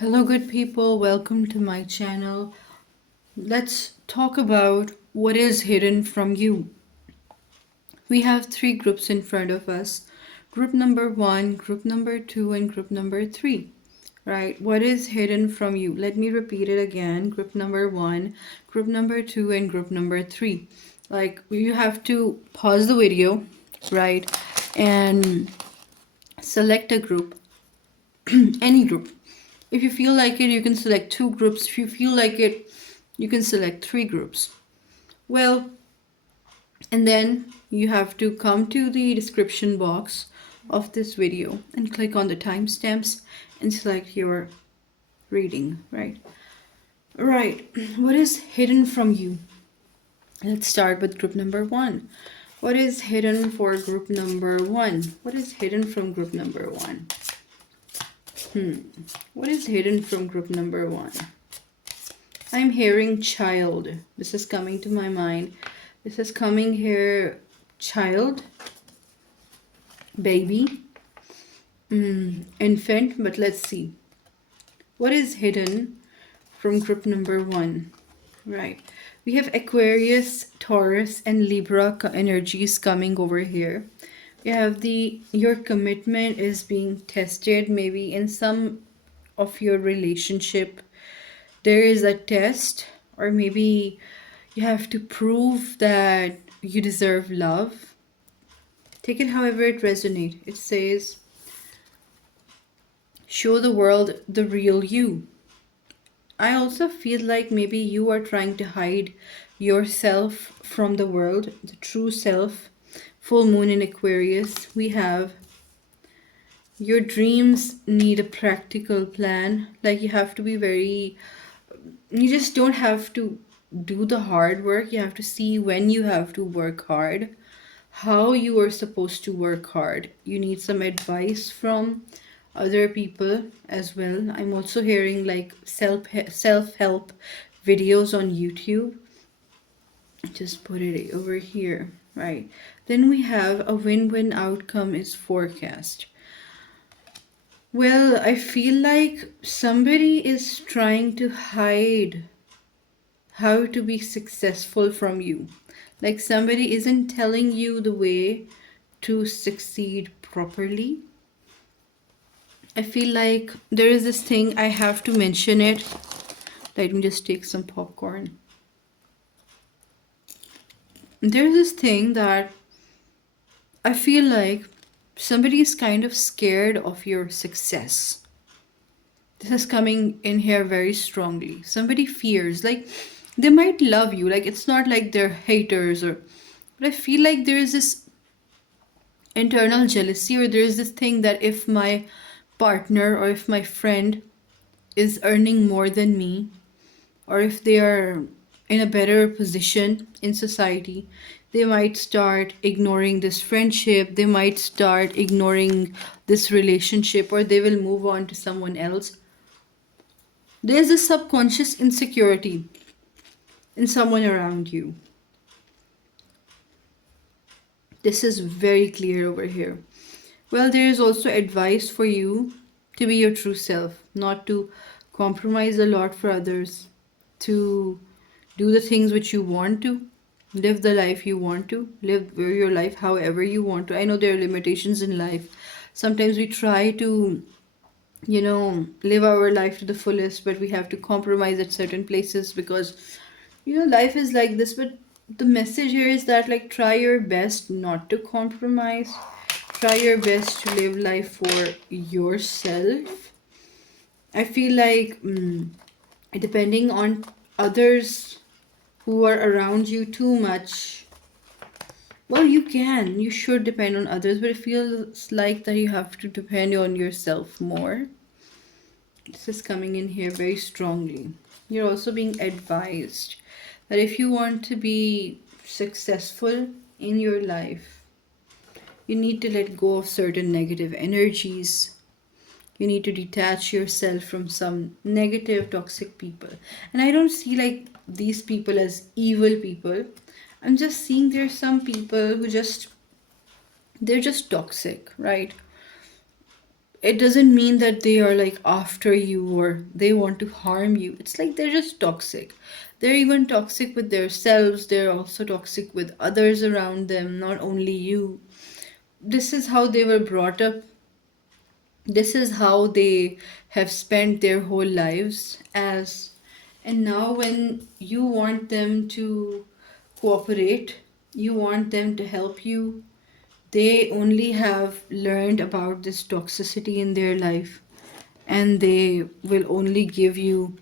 Hello, good people. Welcome to my channel. Let's talk about what is hidden from you. We have three groups in front of us: group number one, group number two, and group number three. Right? What is hidden from you? Let me repeat it again: group number one, group number two, and group number three. Like, you have to pause the video, right? And select a group, any group. If you feel like it, you can select two groups. If you feel like it, you can select three groups. Well, and then you have to come to the description box of this video and click on the timestamps and select your reading, right? Right. What is hidden from you? Let's start with group number one. What is hidden for group number one? What is hidden from group number one? What is hidden from group number one? I'm hearing child. This is coming to my mind. This is coming here, child, baby, infant. But let's see. What is hidden from group number one? Right. We have Aquarius, Taurus, and Libra energies coming over here. You have your commitment is being tested, maybe in some of your relationship. There is a test, or maybe you have to prove that you deserve love. Take it however it resonates. It says, show the world the real you. I also feel like maybe you are trying to hide yourself from the world, the true self. Full moon in Aquarius. We have your dreams need a practical plan. Like, you have to be very, you just don't have to do the hard work. You have to see when you have to work hard, how you are supposed to work hard. You need some advice from other people as well. I'm also hearing like self-help videos on YouTube. Just put it over here, right? Then we have a win-win outcome is forecast. Well, I feel like somebody is trying to hide how to be successful from you. Like, somebody isn't telling you the way to succeed properly. I feel like there is this thing, I have to mention it. Let me just take some popcorn. There's this thing that I feel like somebody is kind of scared of your success. This is coming in here very strongly. Somebody fears, like, they might love you, like, it's not like they're haters, or, but I feel like there is this internal jealousy, or there is this thing that if my partner or if my friend is earning more than me, or if they are in a better position in society, they might start ignoring this friendship, they might start ignoring this relationship, or they will move on to someone else. There's a subconscious insecurity in someone around you. This is very clear over here. Well, there is also advice for you to be your true self, not to compromise a lot for others, to do the things which you want to, live the life you want to, live your life however you want to. I know there are limitations in life. Sometimes we try to, live our life to the fullest, but we have to compromise at certain places because, life is like this. But the message here is that, like, try your best not to compromise. Try your best to live life for yourself. I feel like, depending on others who are around you too much, well, you should depend on others, but it feels like that you have to depend on yourself more. This is coming in here very strongly. You're also being advised that if you want to be successful in your life, you need to let go of certain negative energies. You need to detach yourself from some negative, toxic people. And I don't see like these people as evil people. I'm just seeing there's some people who they're just toxic, right? it doesn't mean that they are like after you or they want to harm you. It's like they're just toxic. They're even toxic with themselves, they're also toxic with others around them, not only you. This is how they were brought up, this is how they have spent their whole lives as. And now when you want them to cooperate, you want them to help you, they only have learned about this toxicity in their life, and they will only give you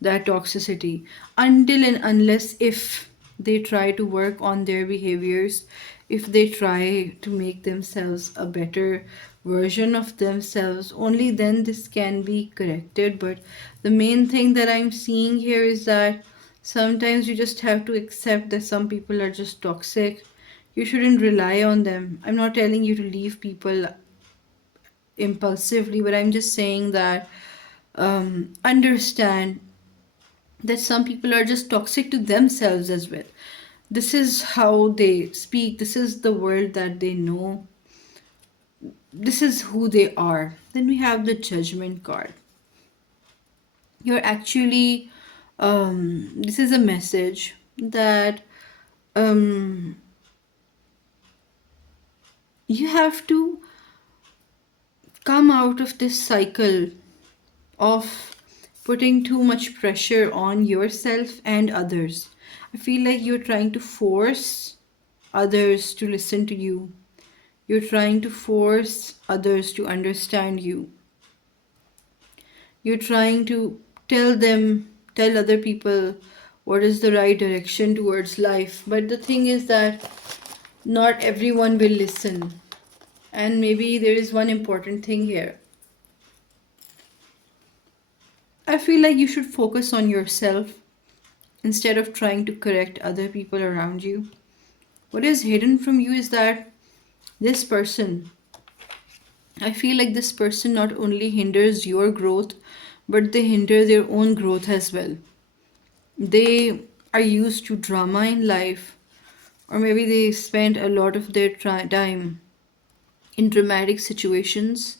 that toxicity until and unless if they try to work on their behaviors, if they try to make themselves a better version of themselves, only then this can be corrected. But the main thing that I'm seeing here is that sometimes you just have to accept that some people are just toxic. You shouldn't rely on them. I'm not telling you to leave people impulsively, but I'm just saying that understand that some people are just toxic to themselves as well. This is how they speak, this is the world that they know, this is who they are. Then we have the judgment card. You're actually, this is a message that um, you have to come out of this cycle of putting too much pressure on yourself and others. I feel like you're trying to force others to listen to you. You're trying to force others to understand you. You're trying to tell other people what is the right direction towards life. But the thing is that not everyone will listen. And maybe there is one important thing here. I feel like you should focus on yourself instead of trying to correct other people around you. What is hidden from you is that this person, I feel like this person not only hinders your growth, but they hinder their own growth as well. They are used to drama in life, or maybe they spend a lot of their time in dramatic situations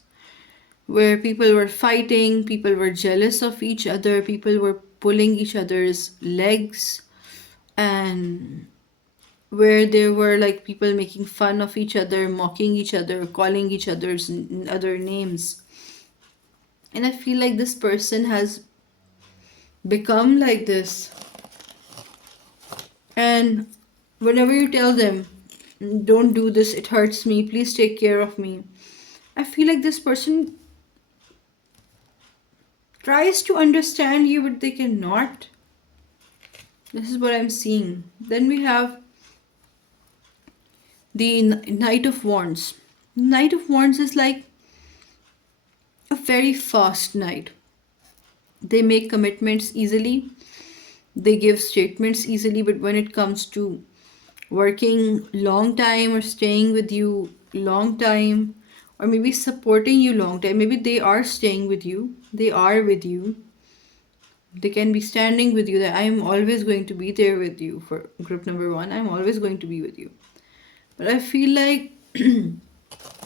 where people were fighting, people were jealous of each other, people were pulling each other's legs, and where there were like people making fun of each other, mocking each other, calling each other's other names. And I feel like this person has become like this. And whenever you tell them, don't do this, it hurts me, please take care of me, I feel like this person tries to understand you, but they cannot. This is what I'm seeing. Then we have the Knight of Wands. Knight of Wands is like a very fast knight. They make commitments easily, they give statements easily, but when it comes to working long time or staying with you long time, or maybe supporting you long time, maybe they are staying with you, they are with you, they can be standing with you, that I'm always going to be there with you. For group number one, I'm always going to be with you. But I feel like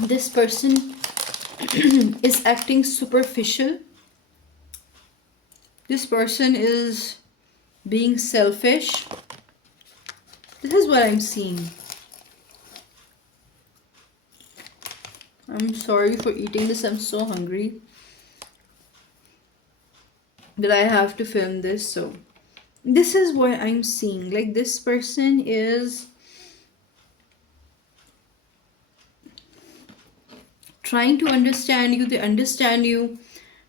this person is acting superficial. This person is being selfish. This is what I'm seeing. I'm sorry for eating this, I'm so hungry that I have to film this. So, this is what I'm seeing. Like, this person is trying to understand you, they understand you,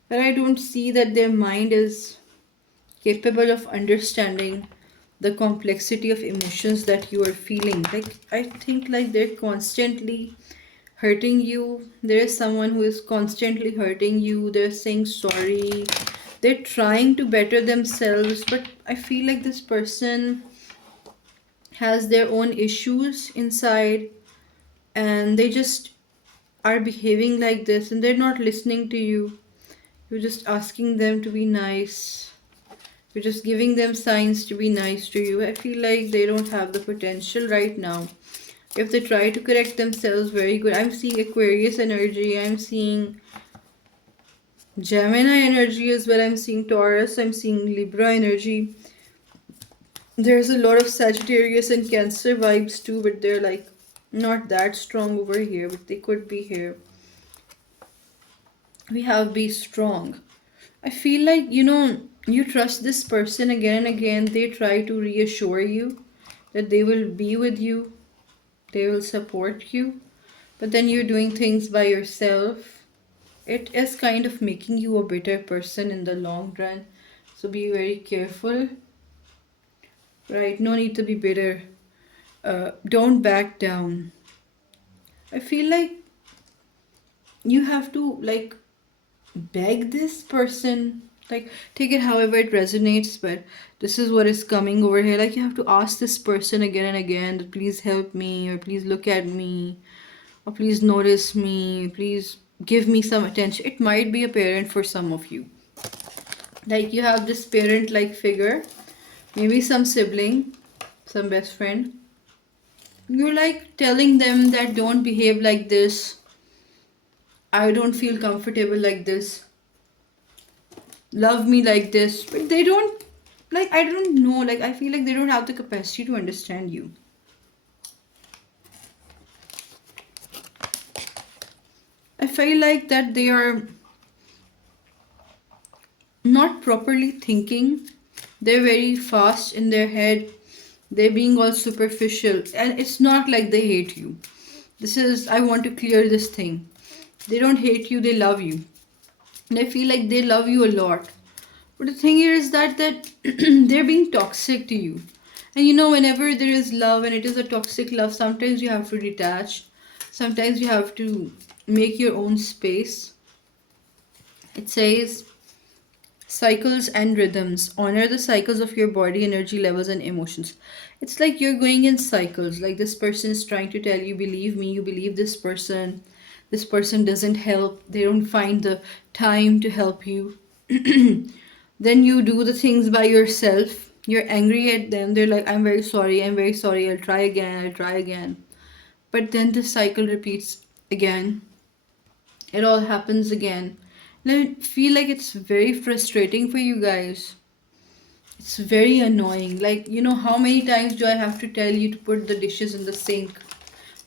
but I don't see that their mind is capable of understanding the complexity of emotions that you are feeling. Like, I think like they're constantly hurting you. There is someone who is constantly hurting you, they're saying sorry, they're trying to better themselves, but I feel like this person has their own issues inside, and they just are behaving like this, and they're not listening to you. You're just asking them to be nice, you're just giving them signs to be nice to you. I feel like they don't have the potential right now. If they try to correct themselves, very good. I'm seeing Aquarius energy, I'm seeing Gemini energy as well. I'm seeing Taurus, I'm seeing Libra energy. There's a lot of Sagittarius and Cancer vibes too, but they're like not that strong over here, but they could be here. We have be strong. I feel like, you trust this person again and again. They try to reassure you that they will be with you, they will support you, but then you're doing things by yourself. It is kind of making you a better person in the long run. So be very careful, right? No need to be bitter. Don't back down. I feel like you have to like beg this person, like take it however it resonates, but this is what is coming over here. Like you have to ask this person again and again that please help me, or please look at me, or please notice me, please give me some attention. It might be a parent for some of you. Like you have this parent like figure, maybe some sibling, some best friend. You're like telling them that don't behave like this. I don't feel comfortable like this. Love me like this. But they don't, like, I don't know. Like, I feel like they don't have the capacity to understand you. I feel like that they are not properly thinking. They're very fast in their head. They're being all superficial. And it's not like they hate you. This is, I want to clear this thing. They don't hate you, they love you. And I feel like they love you a lot. But the thing here is that they're being toxic to you. And whenever there is love and it is a toxic love, sometimes you have to detach. Sometimes you have to make your own space. It says cycles and rhythms. Honor the cycles of your body, energy levels, and emotions. It's like you're going in cycles. Like this person is trying to tell you, believe me, you believe this person. This person doesn't help. They don't find the time to help you. Then you do the things by yourself. You're angry at them. They're like, I'm very sorry, I'm very sorry, I'll try again, I'll try again. But then the cycle repeats again. It all happens again. And I feel like it's very frustrating for you guys. It's very annoying. Like, how many times do I have to tell you to put the dishes in the sink?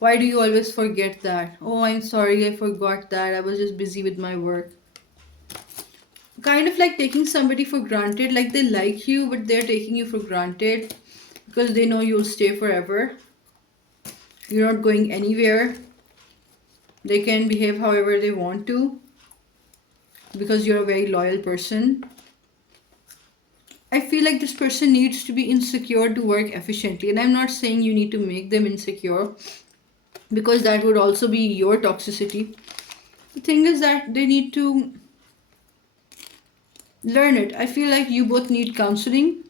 Why do you always forget that? Oh, I'm sorry, I forgot that. I was just busy with my work. Kind of like taking somebody for granted. Like they like you, but they're taking you for granted because they know you'll stay forever. You're not going anywhere. They can behave however they want to because you're a very loyal person. I feel like this person needs to be insecure to work efficiently. And I'm not saying you need to make them insecure because that would also be your toxicity. The thing is that they need to learn it. I feel like you both need counseling.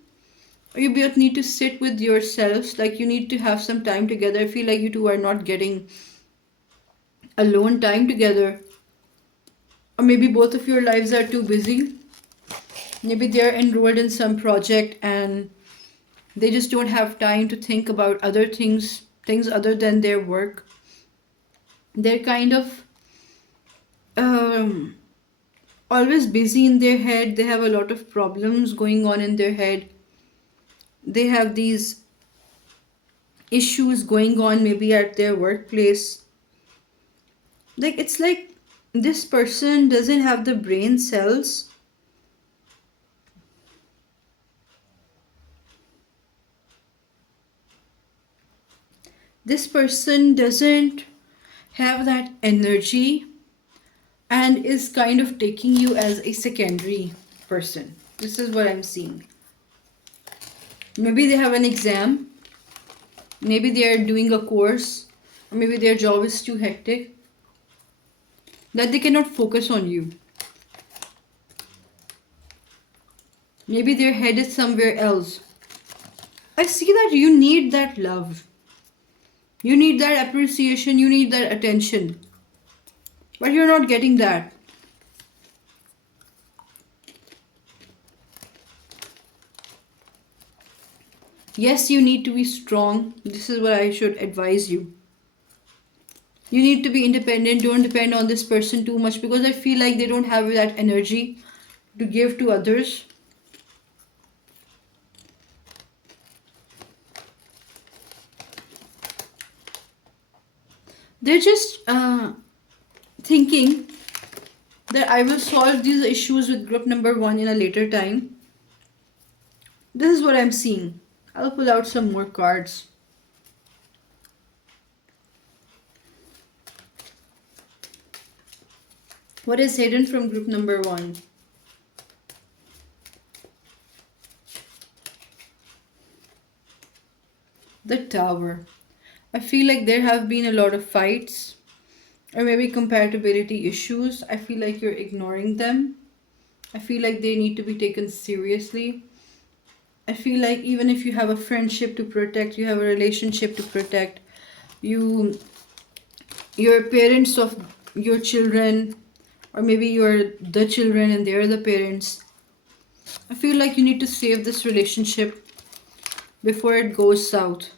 You both need to sit with yourselves. Like you need to have some time together. I feel like you two are not getting alone time together. Or maybe both of your lives are too busy. Maybe they're enrolled in some project and they just don't have time to think about other things other than their work. They're kind of um, always busy in their head. They have a lot of problems going on in their head. They have these issues going on maybe at their workplace. Like it's like this person doesn't have the brain cells. This person doesn't have that energy and is kind of taking you as a secondary person. This is what I'm seeing. Maybe they have an exam, maybe they are doing a course, or maybe their job is too hectic that they cannot focus on you. Maybe their head is somewhere else. I see that you need that love. You need that appreciation, you need that attention. But you're not getting that. Yes, you need to be strong. This is what I should advise you. You need to be independent. Don't depend on this person too much, because I feel like they don't have that energy to give to others. They're just thinking that I will solve these issues with group number one in a later time. This is what I'm seeing. I'll pull out some more cards. What is hidden from group number one? The Tower. I feel like there have been a lot of fights or maybe compatibility issues. I feel like you're ignoring them. I feel like they need to be taken seriously. I feel like even if you have a friendship to protect, you have a relationship to protect, you you're parents of your children, or maybe you're the children and they're the parents. I feel like you need to save this relationship before it goes south.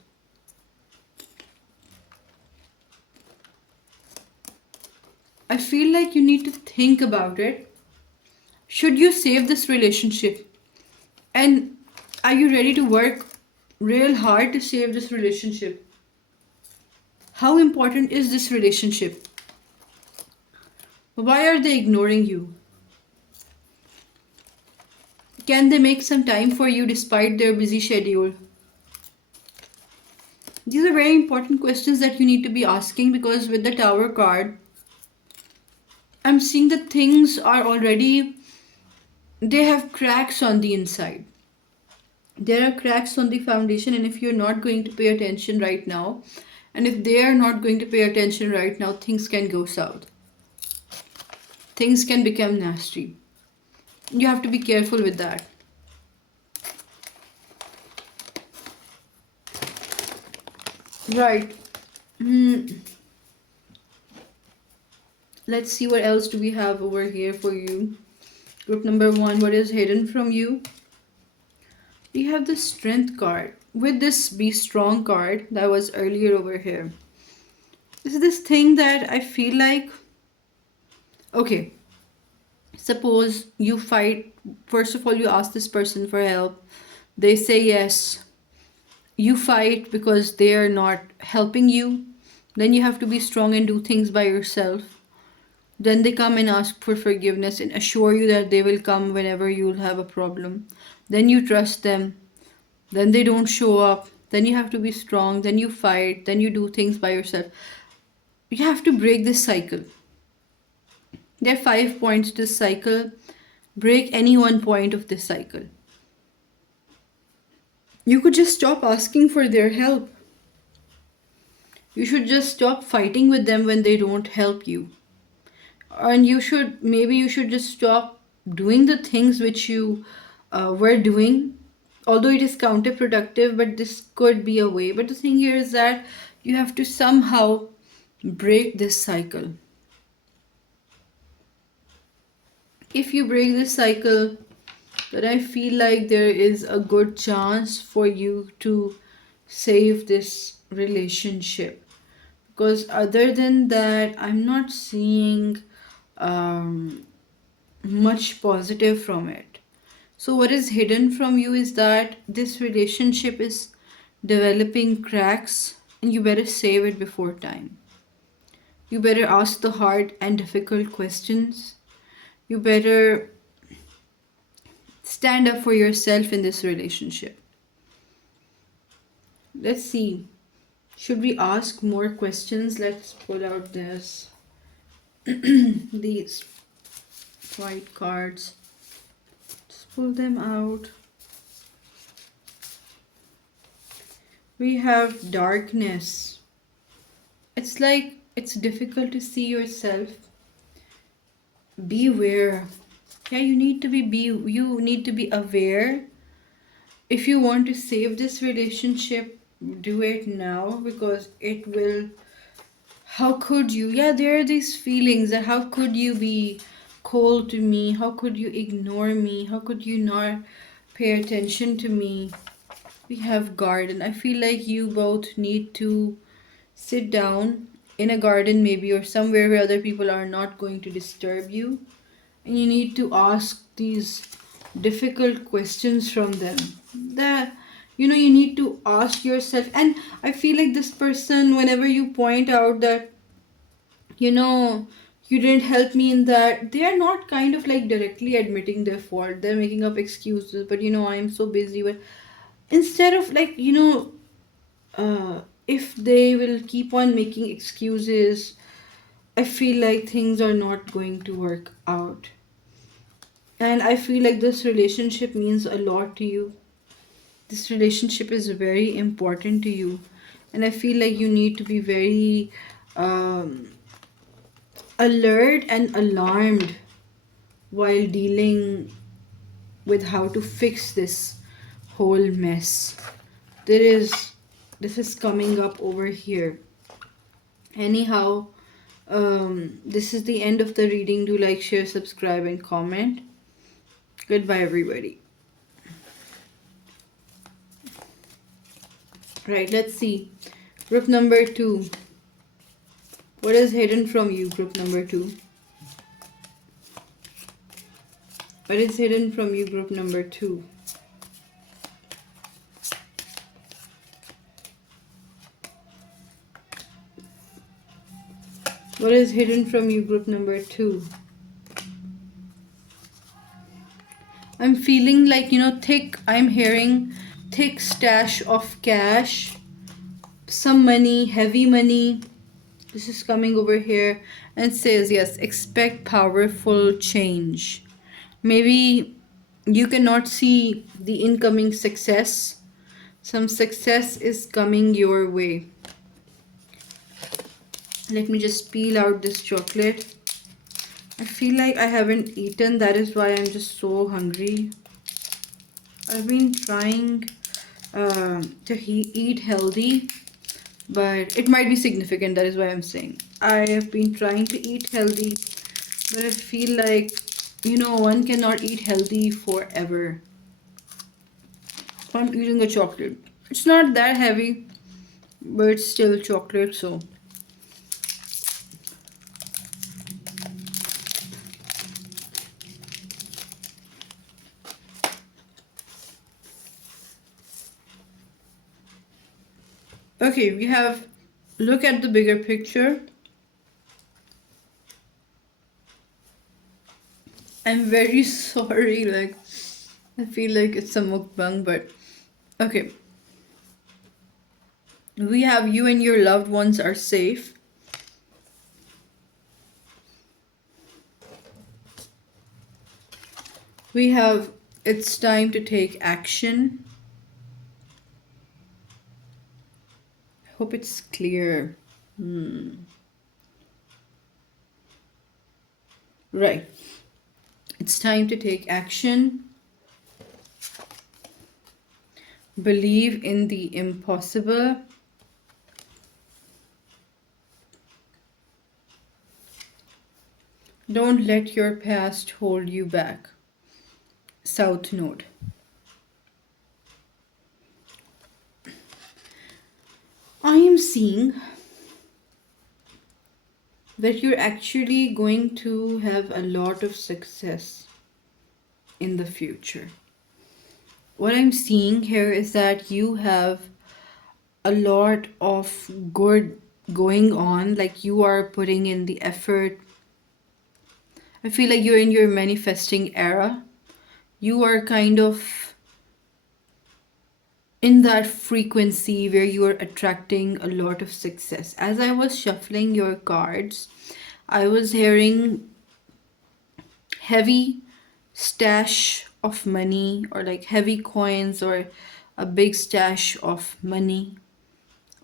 I feel like you need to think about it. Should you save this relationship? And are you ready to work real hard to save this relationship? How important is this relationship? Why are they ignoring you? Can they make some time for you despite their busy schedule? These are very important questions that you need to be asking, because with the Tower card, I'm seeing that things are already, they have cracks on the inside. There are cracks on the foundation, and if you're not going to pay attention right now, and if they are not going to pay attention right now, things can go south. Things can become nasty. You have to be careful with that. Right. Hmm. Let's see what else do we have over here for you. Group number one, what is hidden from you? We have the Strength card. With this Be Strong card that was earlier over here. This is this thing that I feel like, okay, suppose you fight. First of all, you ask this person for help. They say yes. You fight because they are not helping you. Then you have to be strong and do things by yourself. Then they come and ask for forgiveness and assure you that they will come whenever you'll have a problem. Then you trust them. Then they don't show up. Then you have to be strong. Then you fight. Then you do things by yourself. You have to break this cycle. There are 5 points to this cycle. Break any one point of this cycle. You could just stop asking for their help. You should just stop fighting with them when they don't help you. And you should just stop doing the things which you were doing, although it is counterproductive, but this could be a way. But the thing here is that you have to somehow break this cycle. If you break this cycle, then I feel like there is a good chance for you to save this relationship. Because other than that, I'm not seeing um, much positive from it. So, what is hidden from you is that this relationship is developing cracks, and you better save it before time. You better ask the hard and difficult questions. You better stand up for yourself in this relationship. Let's see. Should we ask more questions? Let's pull out this these white cards. Just pull them out. We have darkness. It's like it's difficult to see yourself. Beware. Yeah, you need to be aware. If you want to save this relationship, do it now, because it will, how could you, yeah, there are these feelings that how could you be cold to me, how could you ignore me, how could you not pay attention to me. We have garden. I feel like you both need to sit down in a garden maybe, or somewhere where other people are not going to disturb you, and you need to ask these difficult questions from them. That, you need to ask yourself. And I feel like this person, whenever you point out that, you know you didn't help me in that, they are not kind of like directly admitting their fault. They're making up excuses, but I am so busy. But instead of like, if they will keep on making excuses, I feel like things are not going to work out. And I feel like this relationship means a lot to you. This relationship is very important to you. And I feel like you need to be very um, alert and alarmed while dealing with how to fix this whole mess. There is this is coming up over here. Anyhow, this is the end of the reading. Do like, share, subscribe, and comment. Goodbye, everybody. Right, let's see. Group number 2. What is hidden from you, group number 2? What is hidden from you, group number 2? What is hidden from you, group number 2? I'm feeling like, I'm hearing thick stash of cash, some money, heavy money. This is coming over here and says, yes, expect powerful change. Maybe you cannot see the incoming success. Some success is coming your way. Let me just peel out this chocolate. I feel like I haven't eaten. That is why I'm just so hungry. I've been trying to eat healthy, but it might be significant. That is why I'm saying I have been trying to eat healthy, but I feel like, one cannot eat healthy forever. So I'm eating a chocolate. It's not that heavy, but it's still chocolate, so. Okay, we have, look at the bigger picture. I'm very sorry, like, I feel like it's a mukbang, but okay. We have you and your loved ones are safe. We have, it's time to take action. I hope it's clear. Right. It's time to take action. Believe in the impossible. Don't let your past hold you back. South Node. I am seeing that you're actually going to have a lot of success in the future. What I'm seeing here is that you have a lot of good going on, like you are putting in the effort. I feel like you're in your manifesting era. You are kind of in that frequency where you are attracting a lot of success. As I was shuffling your cards, I was hearing heavy stash of money, or like heavy coins, or a big stash of money,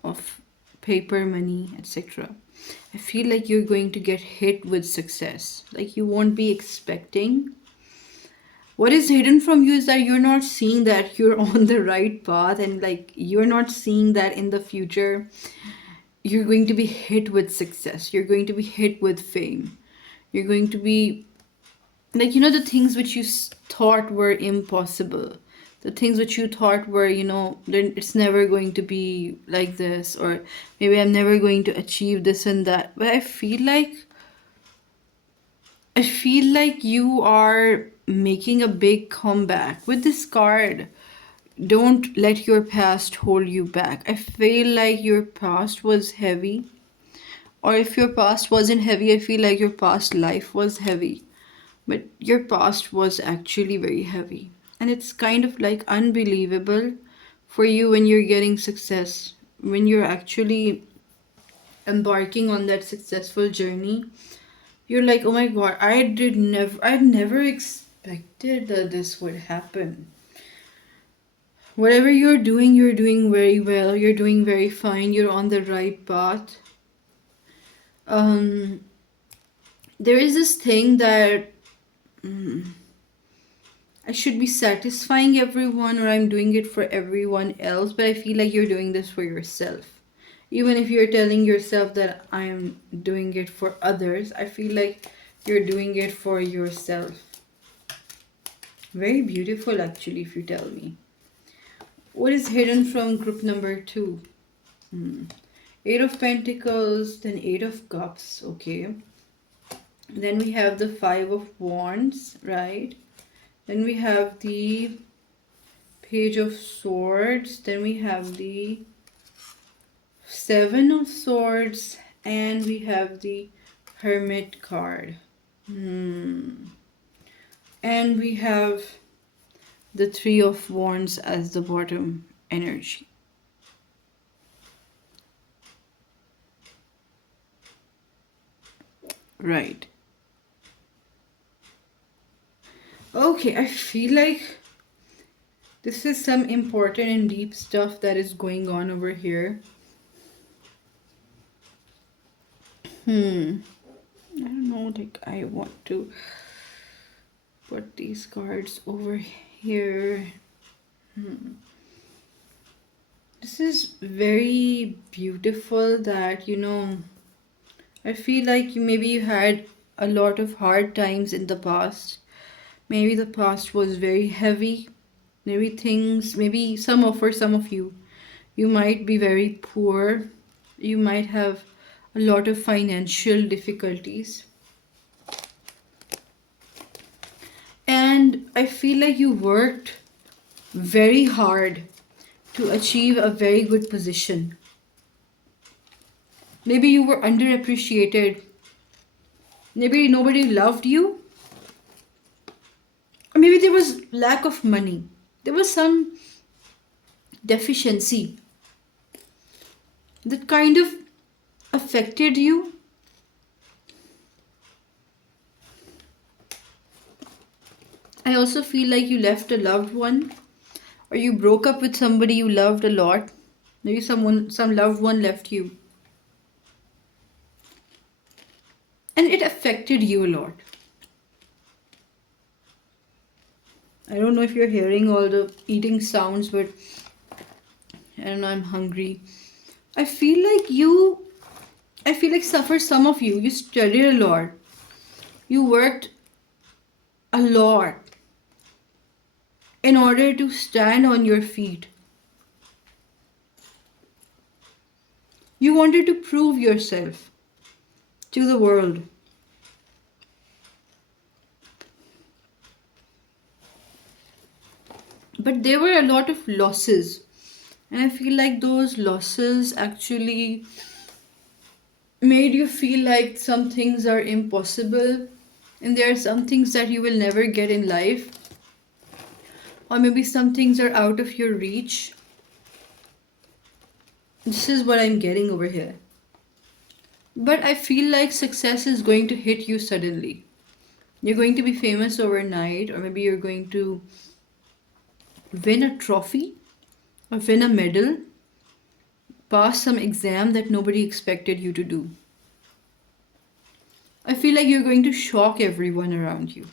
of paper money, etc. I feel like you're going to get hit with success. Like you won't be expecting. What is hidden from you is that you're not seeing that you're on the right path, and like you're not seeing that in the future you're going to be hit with success. You're going to be hit with fame. You're going to be like, the things which you thought were impossible, The things which you thought were, then it's never going to be like this, or maybe I'm never going to achieve this and that. But I feel like you are making a big comeback with this card. Don't let your past hold you back. I feel like your past was heavy, or if your past wasn't heavy, I feel like your past life was heavy. But your past was actually very heavy. And it's kind of like unbelievable for you when you're getting success, when you're actually embarking on that successful journey. You're like, oh my god, I never expected that this would happen. Whatever you're doing very well, you're doing very fine, you're on the right path. Um, there is this thing that I should be satisfying everyone or I'm doing it for everyone else, but I feel like you're doing this for yourself. Even if you're telling yourself that I'm doing it for others, I feel like you're doing it for yourself. Very beautiful, actually, if you tell me. What is hidden from group number two? Hmm. Eight of Pentacles, then Eight of Cups, okay. Then we have the Five of Wands, right? Then we have the Page of Swords. Then we have the Seven of Swords. And we have the Hermit card. Hmm. And we have the Three of Wands as the bottom energy. Right. Okay, I feel like this is some important and deep stuff that is going on over here. I don't know, like I want to put these cards over here. This is very beautiful that, I feel like maybe you had a lot of hard times in the past. Maybe the past was very heavy. Maybe for some of you, you might be very poor. You might have a lot of financial difficulties. And I feel like you worked very hard to achieve a very good position. Maybe you were underappreciated. Maybe nobody loved you. Or maybe there was lack of money. There was some deficiency that kind of affected you. I also feel like you left a loved one, or you broke up with somebody you loved a lot. Maybe some loved one left you. And it affected you a lot. I don't know if you're hearing all the eating sounds, but I don't know, I'm hungry. I feel like you, I feel like for some of you, you studied a lot. You worked a lot in order to stand on your feet. You wanted to prove yourself to the world. But there were a lot of losses. And I feel like those losses actually made you feel like some things are impossible. And there are some things that you will never get in life. Or maybe some things are out of your reach. This is what I'm getting over here. But I feel like success is going to hit you suddenly. You're going to be famous overnight, or maybe you're going to win a trophy or win a medal, pass some exam that nobody expected you to do. I feel like you're going to shock everyone around you.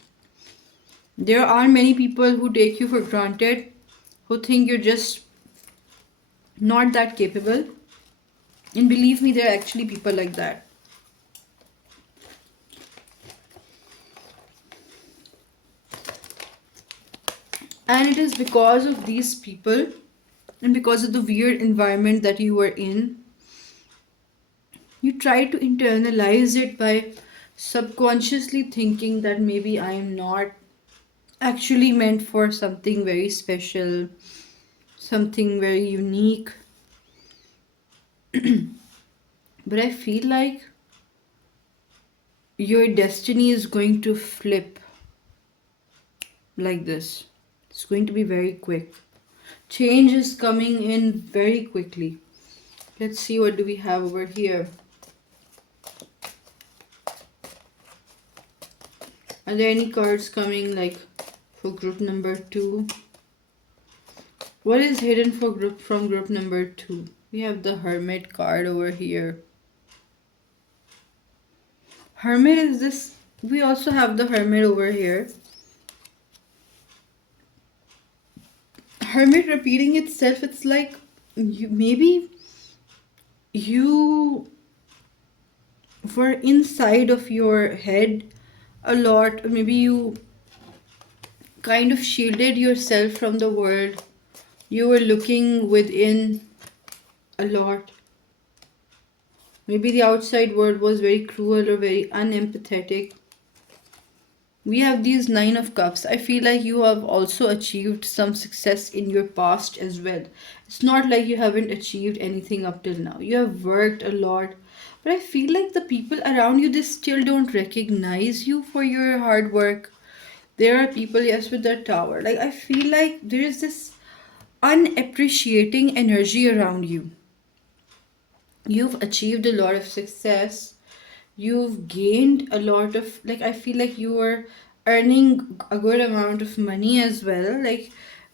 There are many people who take you for granted, who think you're just not that capable. And believe me, there are actually people like that. And it is because of these people and because of the weird environment that you were in, you try to internalize it by subconsciously thinking that maybe I am not actually meant for something very special, something very unique. But I feel like your destiny is going to flip like this. It's going to be very quick. Change is coming in very quickly. Let's see what do we have over here. Are there any cards coming like for group number 2? What is hidden for group from group number 2? We have the Hermit card over here. Hermit is this. We also have the Hermit over here. Hermit repeating itself. It's like maybe you were inside of your head a lot, or maybe you kind of shielded yourself from the world. You were looking within a lot. Maybe the outside world was very cruel or very unempathetic. We have these Nine of Cups. I feel like you have also achieved some success in your past as well. It's not like you haven't achieved anything up till now. You have worked a lot. But I feel like the people around you, they still don't recognize you for your hard work. There are people, yes, with the tower. Like, I feel like there is this unappreciating energy around you. You've achieved a lot of success. You've gained a lot of, like, I feel like you are earning a good amount of money as well. Like,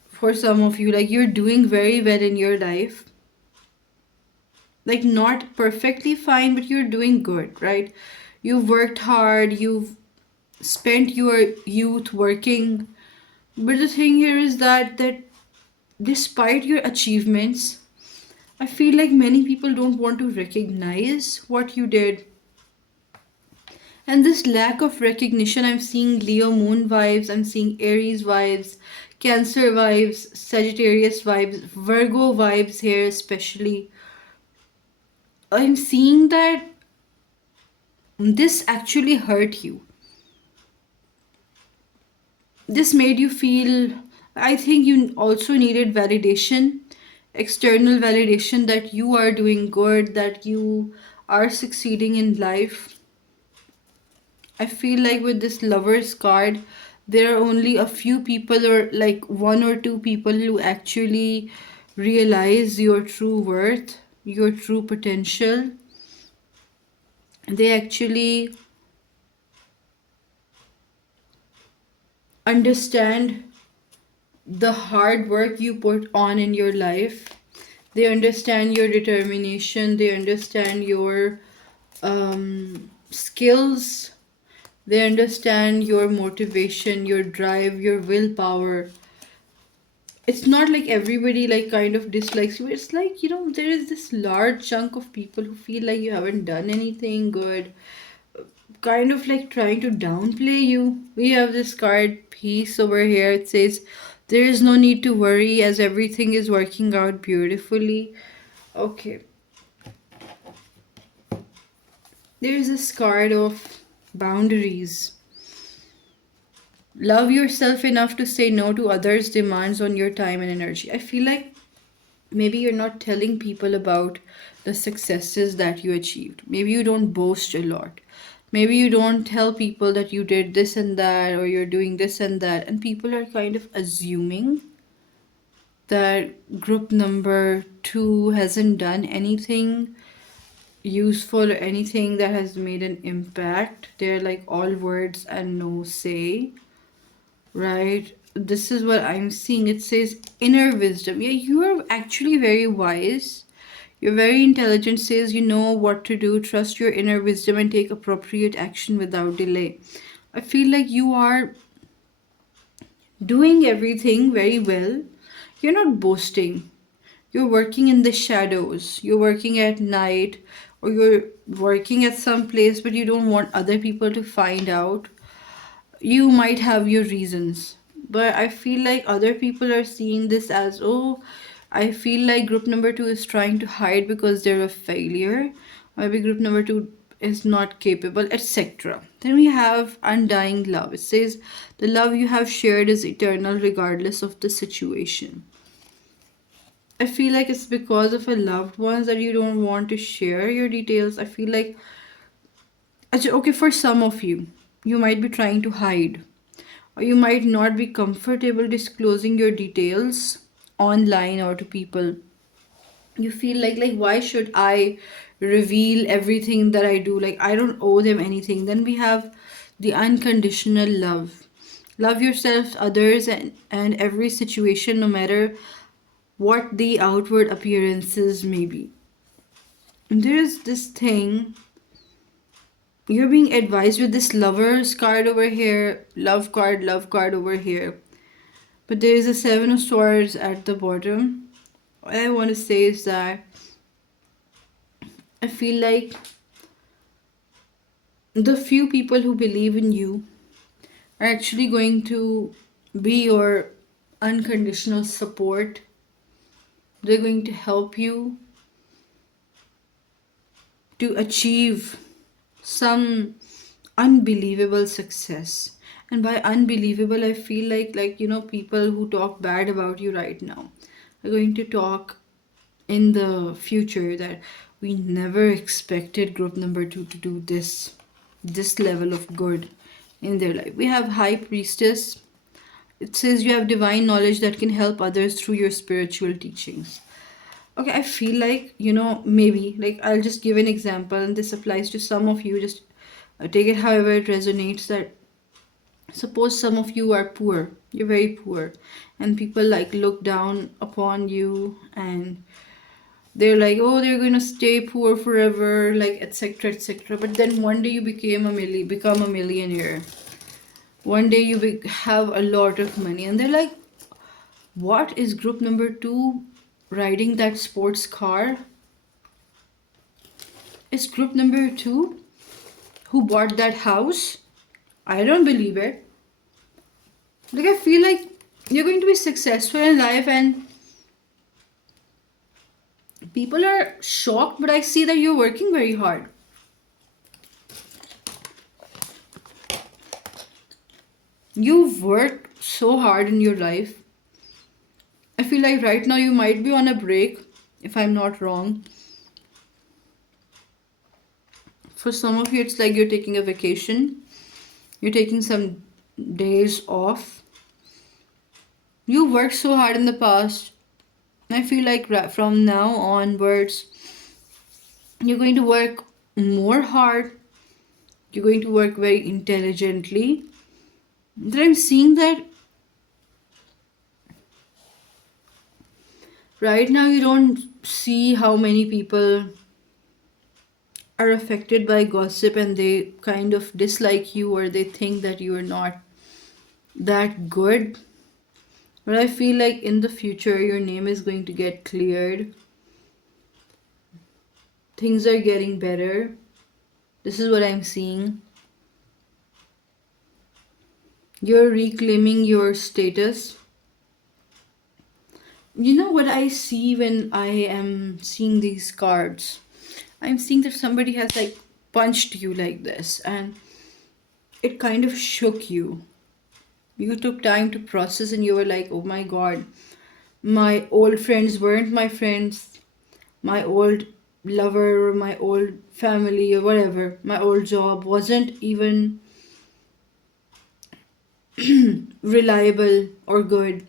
for some of you, like, you're doing very well in your life. Like, not perfectly fine, but you're doing good, right? You've worked hard, you've spent your youth working. But the thing here is that despite your achievements, I feel like many people don't want to recognize what you did. And this lack of recognition, I'm seeing Leo moon vibes, I'm seeing Aries vibes, Cancer vibes, Sagittarius vibes, Virgo vibes here, especially. I'm seeing that this actually hurt you. This made you feel, I think you also needed validation, external validation that you are doing good, that you are succeeding in life. I feel like with this Lovers card, there are only a few people, or like one or two people, who actually realize your true worth, your true potential. They actually understand the hard work you put on in your life. They understand your determination, they understand your skills, they understand your motivation, your drive, your willpower. It's not like everybody like kind of dislikes you. It's like, there is this large chunk of people who feel like you haven't done anything good, kind of like trying to downplay you. We have this card piece over here. It says, there is no need to worry as everything is working out beautifully. Okay. There is this card of boundaries. Love yourself enough to say no to others' demands on your time and energy. I feel like maybe you're not telling people about the successes that you achieved. Maybe you don't boast a lot. Maybe you don't tell people that you did this and that, or you're doing this and that. And people are kind of assuming that group number 2 hasn't done anything useful or anything that has made an impact. They're like all words and no say, right? This is what I'm seeing. It says inner wisdom. Yeah, you are actually very wise. You're very intelligent, says you know what to do. Trust your inner wisdom and take appropriate action without delay. I feel like you are doing everything very well. You're not boasting. You're working in the shadows. You're working at night, or you're working at some place, but you don't want other people to find out. You might have your reasons. but I feel like other people are seeing this as, oh, I feel like group number two is trying to hide because they're a failure. Maybe group number two is not capable, etc. Then we have undying love. It says, the love you have shared is eternal regardless of the situation. I feel like it's because of a loved ones that you don't want to share your details. I feel like, okay, for some of you, you might be trying to hide, or you might not be comfortable disclosing your details online or to people. You feel like why should I reveal everything that I do? Like I don't owe them anything. Then we have the unconditional love. Love yourself, others, and every situation, no matter what the outward appearances may be. There's this thing, you're being advised with this lovers card over here, love card over here, but there is a seven of swords at the bottom. What I want to say is that I feel like the few people who believe in you are actually going to be your unconditional support. They're going to help you to achieve some unbelievable success. And by unbelievable, I feel like people who talk bad about you right now are going to talk in the future that we never expected group number two to do this level of good in their life. We have high priestess. It says you have divine knowledge that can help others through your spiritual teachings. Okay, I feel like, maybe, like, I'll just give an example, and this applies to some of you. Just take it however it resonates. That suppose some of you are poor, you're very poor, and people like look down upon you, and they're like, oh, they're gonna stay poor forever, like, etc., etc. But then one day you become a millionaire. One day you have a lot of money, and they're like, what is group number two riding that sports car? Is group number two who bought that house? I don't believe it. Like, I feel like you're going to be successful in life, and people are shocked, but I see that you're working very hard. You've worked so hard in your life. I feel like right now you might be on a break, if I'm not wrong. For some of you, it's like you're taking a vacation, you're taking some days off. You worked so hard in the past. I feel like from now onwards, you're going to work more hard. You're going to work very intelligently. Then I'm seeing that right now you don't see how many people are affected by gossip, and they kind of dislike you, or they think that you are not that good. But I feel like in the future your name is going to get cleared. Things are getting better. This is what I'm seeing. You're reclaiming your status. You know what I see when I am seeing these cards? I'm seeing that somebody has like punched you like this, and it kind of shook you. You took time to process, and you were like, oh my god, my old friends weren't my friends. My old lover, or my old family, or whatever, my old job wasn't even reliable or good.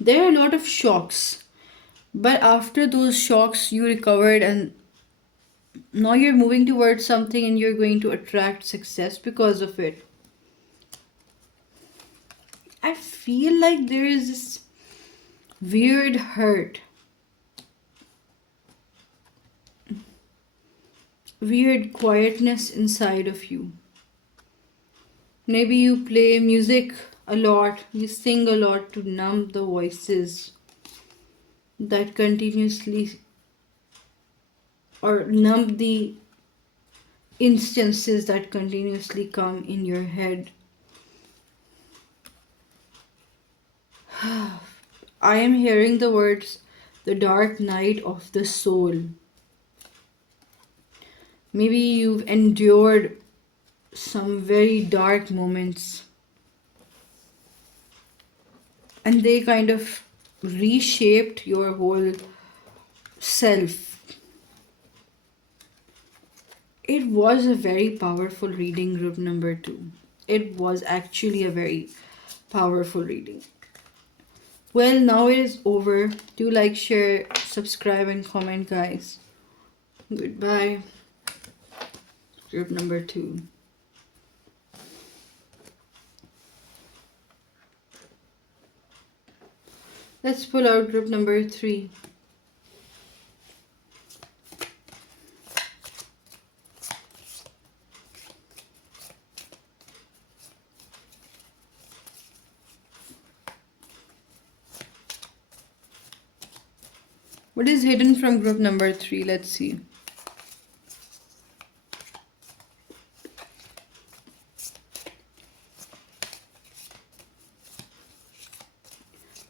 There are a lot of shocks, but after those shocks, you recovered, and now you're moving towards something, and you're going to attract success because of it. I feel like there is this weird hurt, weird quietness inside of you. Maybe you play music a lot, you sing a lot to numb the voices that continuously, or numb the instances that continuously come in your head. I am hearing the words the dark night of the soul. Maybe you've endured some very dark moments and they kind of reshaped your whole self. It was a very powerful reading, group number two. It was actually a very powerful reading. Well, now it is over. Do like, share, subscribe, and comment, guys. Goodbye, group number two. Let's pull out group number three. What is hidden from group number three? Let's see.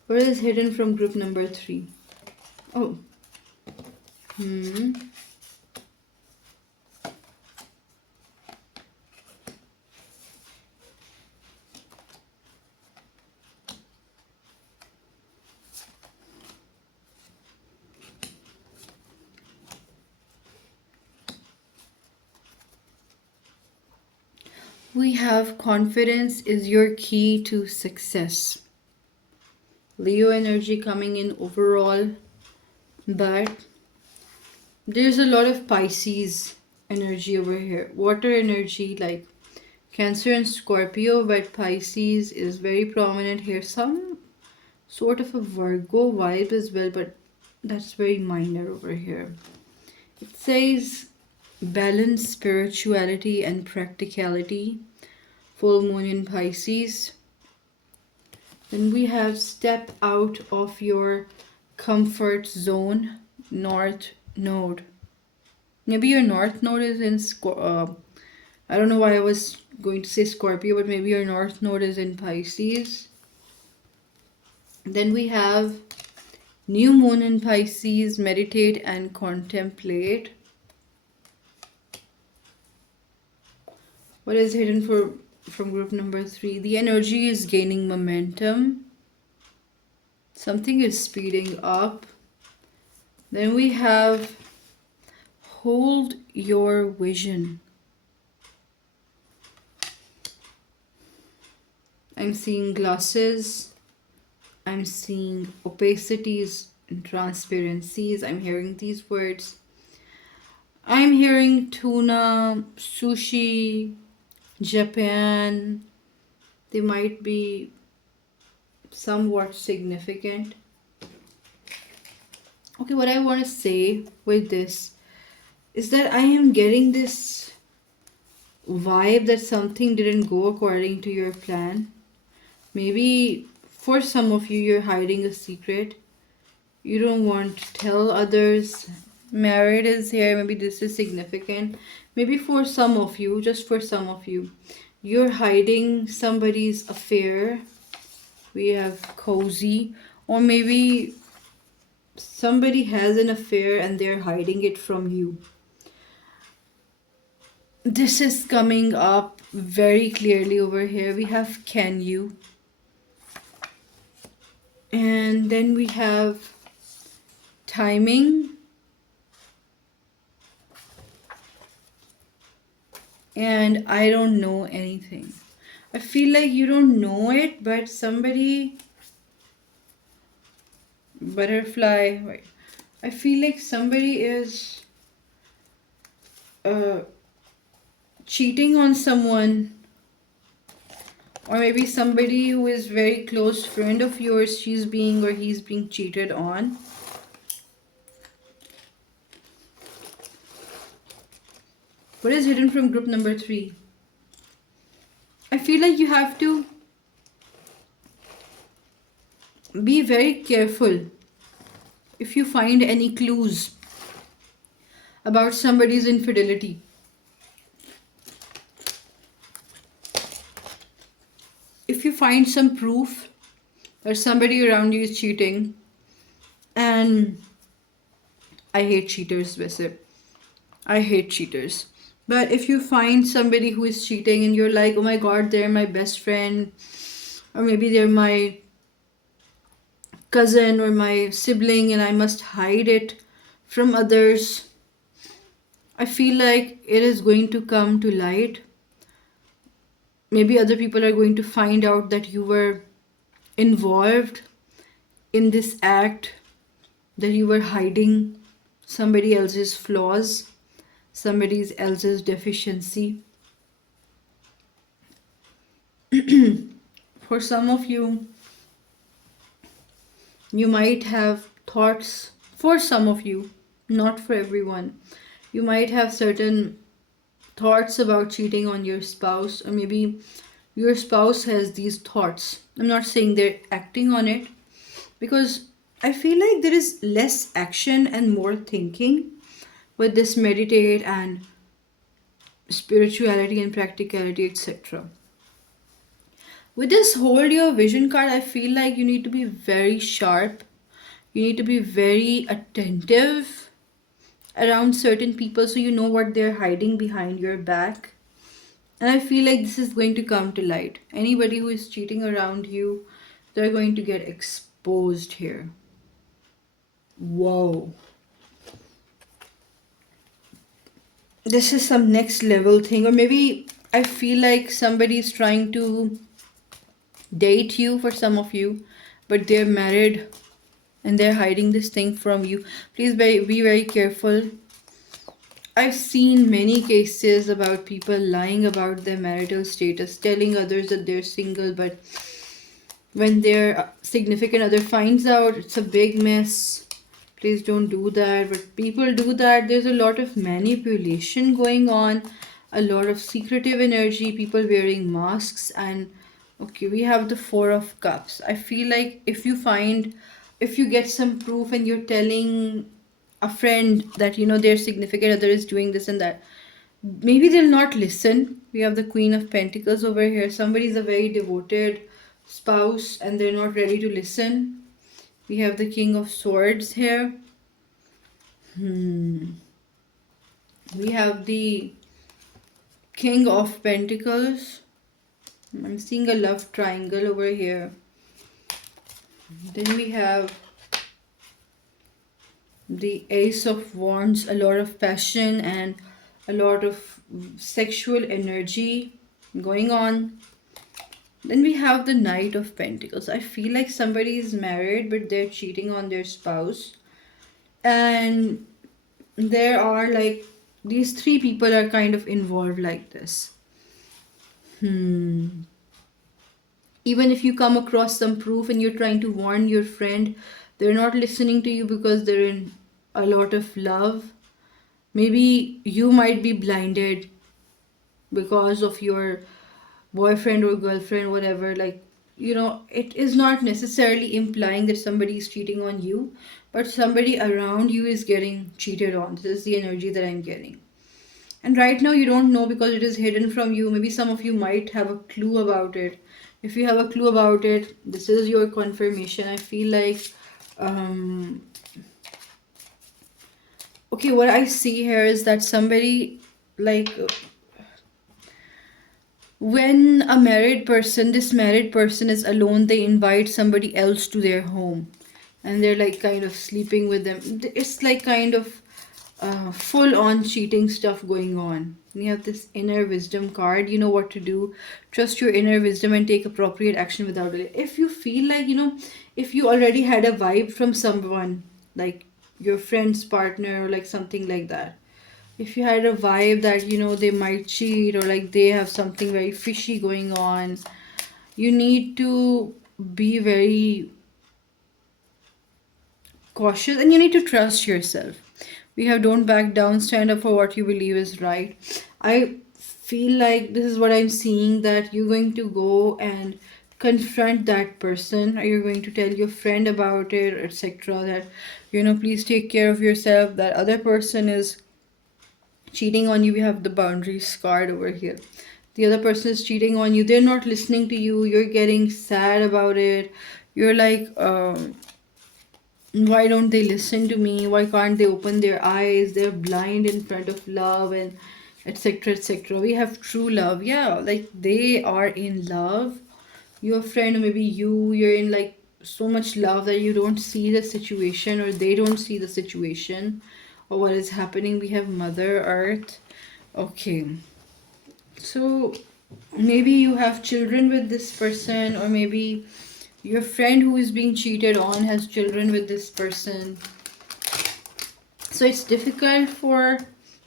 What is hidden from group number three? Oh. We have confidence is your key to success. Leo energy coming in overall, but there's a lot of Pisces energy over here. Water energy like Cancer and Scorpio, but Pisces is very prominent here. Some sort of a Virgo vibe as well, but that's very minor over here. It says balance spirituality and practicality. Full moon in Pisces. Then we have step out of your comfort zone, North Node. Maybe your North Node is in I don't know why I was going to say Scorpio, but maybe your North Node is in Pisces. Then we have new moon in Pisces, meditate and contemplate. What is hidden from group number three? The energy is gaining momentum. Something is speeding up. Then we have hold your vision. I'm seeing glasses. I'm seeing opacities and transparencies. I'm hearing these words. I'm hearing tuna, sushi, Japan. They might be somewhat significant. Okay, what I want to say with this is that I am getting this vibe that something didn't go according to your plan. Maybe for some of you, you're hiding a secret. You don't want to tell others. Married is here. Maybe this is significant. Maybe for some of you, just for some of you, you're hiding somebody's affair. We have cozy. Or maybe somebody has an affair and they're hiding it from you. This is coming up very clearly over here. We have can you. And then we have timing. And I don't know anything. I feel like you don't know it, but somebody... Butterfly. Wait. I feel like somebody is cheating on someone. Or maybe somebody who is very close friend of yours, she's being or he's being cheated on. What is hidden from group number three? I feel like you have to be very careful if you find any clues about somebody's infidelity. If you find some proof that somebody around you is cheating. And I hate cheaters, वैसे. I hate cheaters. But if you find somebody who is cheating and you're like, oh my god, they're my best friend, or maybe they're my cousin or my sibling and I must hide it from others, I feel like it is going to come to light. Maybe other people are going to find out that you were involved in this act, that you were hiding somebody else's flaws, somebody else's deficiency. For some of you, you might have thoughts, for some of you, not for everyone. You might have certain thoughts about cheating on your spouse, or maybe your spouse has these thoughts. I'm not saying they're acting on it, because I feel like there is less action and more thinking with this meditate and spirituality and practicality, etc. With this hold your vision card, I feel like you need to be very sharp. You need to be very attentive around certain people so you know what they're hiding behind your back. And I feel like this is going to come to light. Anybody who is cheating around you, they're going to get exposed here. Whoa. This is some next level thing. Or maybe I feel like somebody is trying to date you, for some of you, but they're married and they're hiding this thing from you. Please be very careful. I've seen many cases about people lying about their marital status, telling others that they're single, but when their significant other finds out, it's a big mess. Please don't do that. But people do that. There's a lot of manipulation going on, a lot of secretive energy, people wearing masks. And okay, we have the Four of Cups. I feel like if you get some proof and you're telling a friend that their significant other is doing this and that, maybe they'll not listen. We have the Queen of Pentacles over here. Somebody's a very devoted spouse and they're not ready to listen. We have the King of Swords here. We have the King of Pentacles. I'm seeing a love triangle over here. Then we have the Ace of Wands, a lot of passion and a lot of sexual energy going on. Then we have the Knight of Pentacles. I feel like somebody is married but they're cheating on their spouse. And there are like these three people are kind of involved like this. Even if you come across some proof and you're trying to warn your friend, they're not listening to you because they're in a lot of love. Maybe you might be blinded because of your boyfriend or girlfriend, whatever. Like, it is not necessarily implying that somebody is cheating on you, but somebody around you is getting cheated on. This is the energy that I'm getting. And right now, you don't know because it is hidden from you. Maybe some of you might have a clue about it. If you have a clue about it, this is your confirmation. I feel like, okay, what I see here is that somebody, like, when this married person is alone, they invite somebody else to their home and they're like kind of sleeping with them. It's like kind of full on cheating stuff going on. We have this inner wisdom card. You know what to do. Trust your inner wisdom and take appropriate action without delay. If you feel like, if you already had a vibe from someone, like your friend's partner or like something like that, if you had a vibe that they might cheat or like they have something very fishy going on, you need to be very cautious and you need to trust yourself. We have don't back down, stand up for what you believe is right. I feel like this is what I'm seeing, that you're going to go and confront that person, or you're going to tell your friend about it, etc., that please take care of yourself, that other person is cheating on you. We have the boundaries card over here. The other person is cheating on you, they're not listening to you, you're getting sad about it, You're like, why don't they listen to me? Why can't they open their eyes? They're blind in front of love and etc. etc. We have true love. Yeah, like they are in love. Your friend, or maybe you're in like so much love that you don't see the situation, or they don't see the situation or what is happening. We have Mother Earth. Okay. So maybe you have children with this person, or maybe your friend who is being cheated on has children with this person. So it's difficult for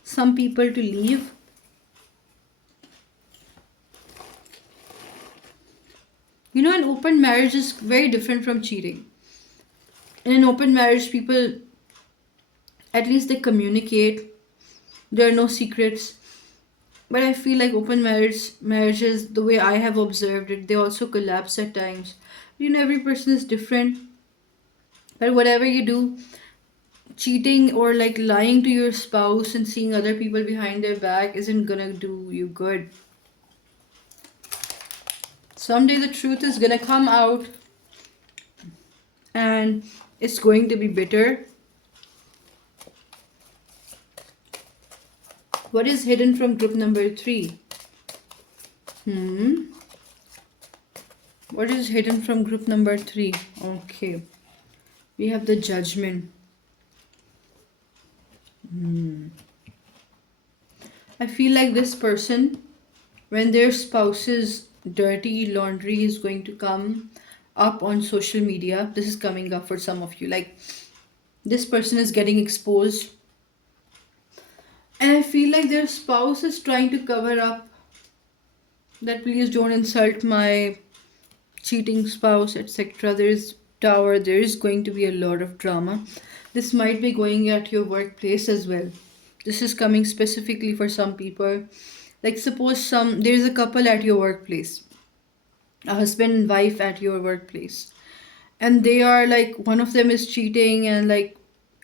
some people to leave. You know, an open marriage is very different from cheating. In an open marriage, people, at least they communicate, there are no secrets. But I feel like open marriages, the way I have observed it, they also collapse at times. You know, every person is different. But whatever you do, cheating or like lying to your spouse and seeing other people behind their back isn't gonna do you good. Someday the truth is gonna come out, and it's going to be bitter. What is hidden from group number 3? Hmm. What is hidden from group number 3? Okay. We have the judgment. I feel like this person, when their spouse's dirty laundry is going to come up on social media, this is coming up for some of you. Like, this person is getting exposed, and I feel like their spouse is trying to cover up that please don't insult my cheating spouse, etc. There is tower, there is going to be a lot of drama. This might be going at your workplace as well. This is coming specifically for some people. Like suppose there's a couple at your workplace, a husband and wife at your workplace, and they are like one of them is cheating, and like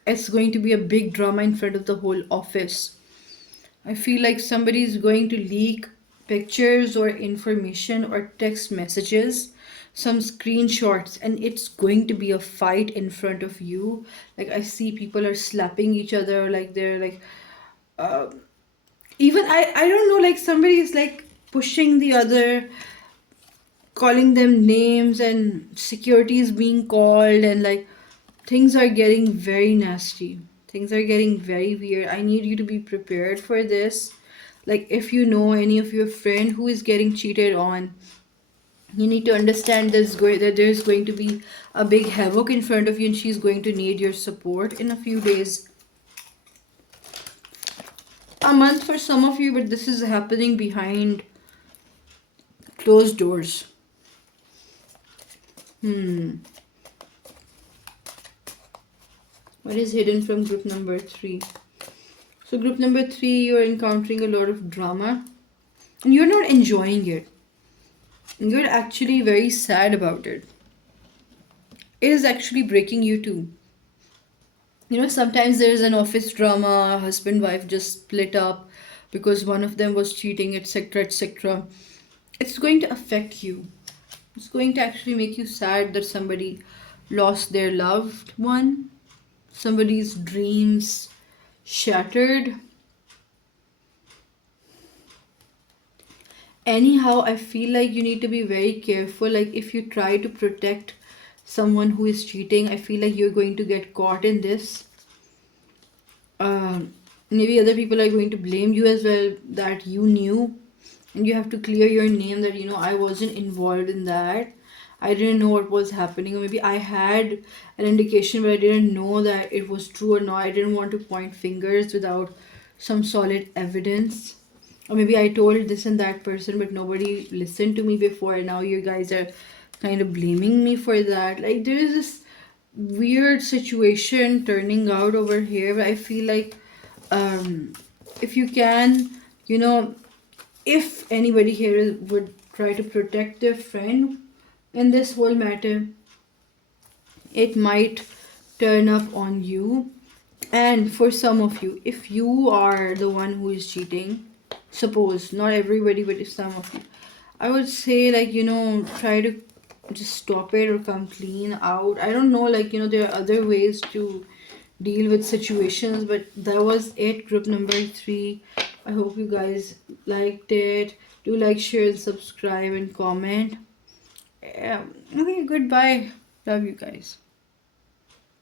it's going to be a big drama in front of the whole office. I feel like somebody is going to leak pictures or information or text messages, some screenshots, and it's going to be a fight in front of you. Like I see people are slapping each other, like they're like, uh, even I don't know, like somebody is like pushing the other, calling them names, and security is being called, and like things are getting very nasty. Things are getting very weird. I need you to be prepared for this. Like if you know any of your friend who is getting cheated on, you need to understand that there's going to be a big havoc in front of you, and she's going to need your support in a few days. A month for some of you, but this is happening behind closed doors. What is hidden from group number 3? So group number 3, you're encountering a lot of drama, and you're not enjoying it. You're actually very sad about it. It is actually breaking you too. You know, sometimes there's an office drama, husband wife just split up because one of them was cheating, etc. etc. It's going to affect you. It's going to actually make you sad that somebody lost their loved one, somebody's dreams shattered. Anyhow, I feel like you need to be very careful. Like if you try to protect someone who is cheating, I feel like you're going to get caught in this. Maybe other people are going to blame you as well, that you knew, and you have to clear your name that I wasn't involved in that. I didn't know what was happening, or maybe I had an indication but I didn't know that it was true or not. I didn't want to point fingers without some solid evidence. Or maybe I told this and that person but nobody listened to me before, and now you guys are kind of blaming me for that. Like there is this weird situation turning out over here, but I feel like um if you can, you know if anybody here would try to protect their friend in this whole matter, it might turn up on you. And for some of you, if you are the one who is cheating, suppose not everybody, but if some of you, I would say, like, try to just stop it or come clean out. I don't know, like, there are other ways to deal with situations, but that was it, group number 3. I hope you guys liked it. Do like, share, and subscribe and comment. Okay, goodbye. Love you guys.